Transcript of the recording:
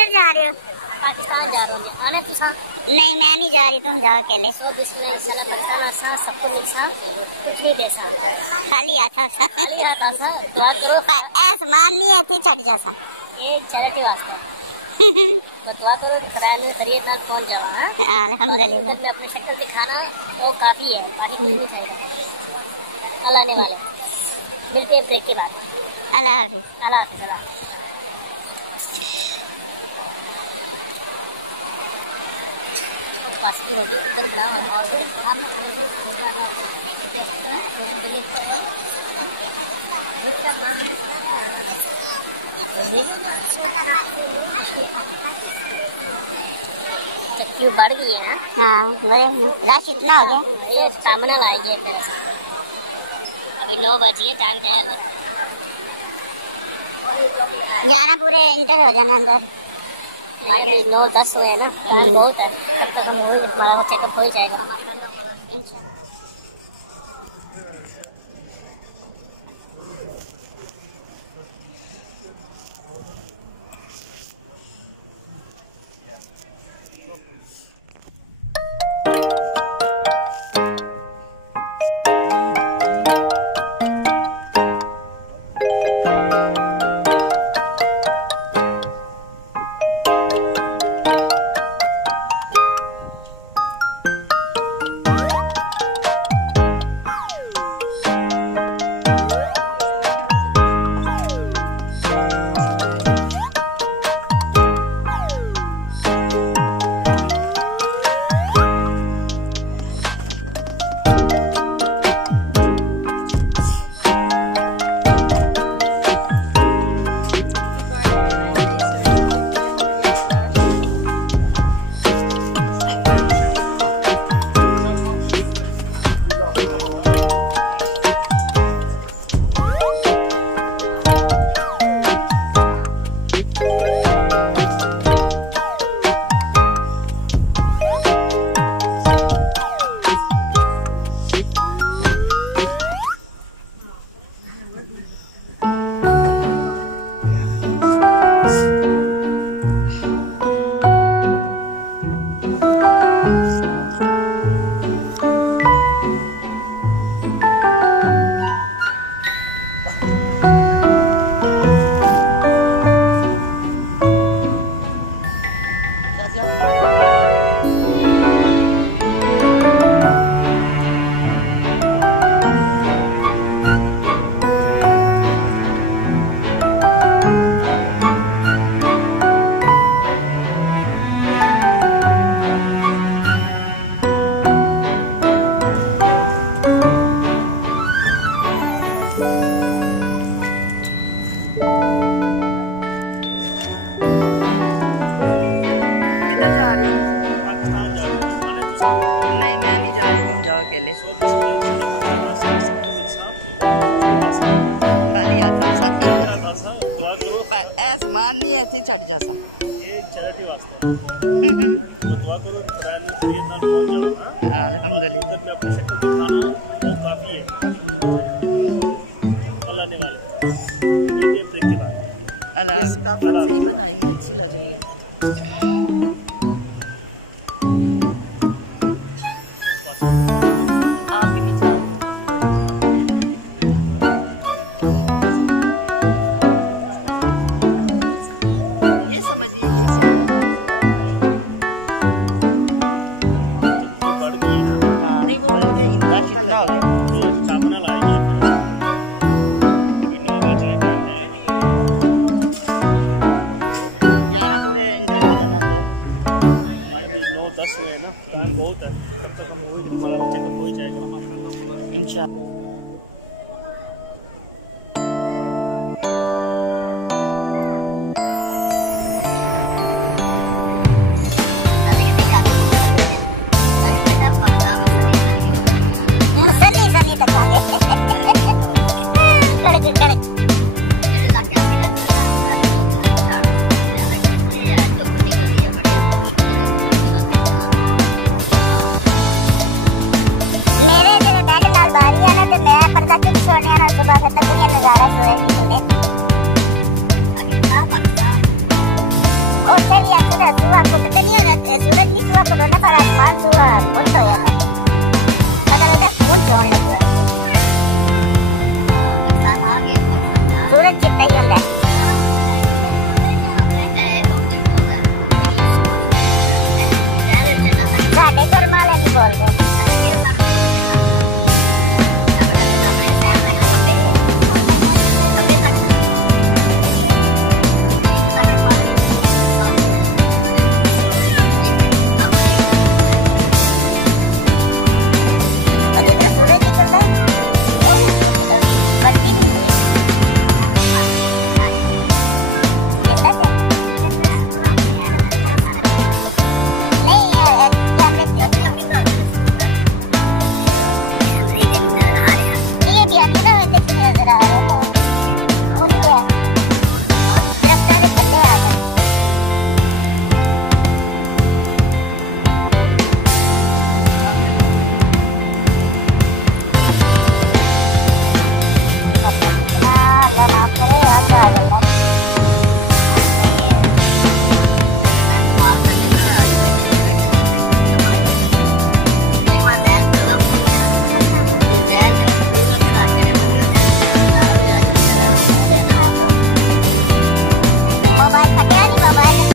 किधर जा रहे हो? पाकिस्तान जा रहा हूँ। आने तो सा नहीं मैं नहीं जा रही, तुम जाओ अकेले। सो बिस्मिल्लाह इंशाल्लाह पाकिस्तान आसा सबको मिलसा कुछ नहीं देसा खाली आता सा दुआ करो आसमान नहीं आते चढ़ जासा ये चैरिटी वास्ते तो दुआ करो किराए में खरीद ना पहुँच जाओ। अल्हम्दुलिल्लाह में अपनी शक्ल दिखाना वो काफ़ी है, बाकी कुछ नहीं चाहिए। अल्लाह ने वाले मिलते हैं ब्रेक के बाद। अल्लाह हाफिज़। अल्लाह हाफिज़। अल्लाह क्यों बढ़ गई है ना? हाँ रश इतना हो गया, ये सामने लाएंगे फिर अभी 9 बजे जाना पूरे इंटर हो जाना अंदर। अभी 9-10 हुए ना, टाइम बहुत है, तब तक हम हमारा चेकअप हो ही जाएगा। ये चैरिटी वास्ते तो दुआ करो किराए में खरीद ना पहुँच जाओ। अंदर में अपनी शक्ल दिखाना वो काफ़ी है। अल्लाह ने वाले ब्रेक के बाद अल्लाह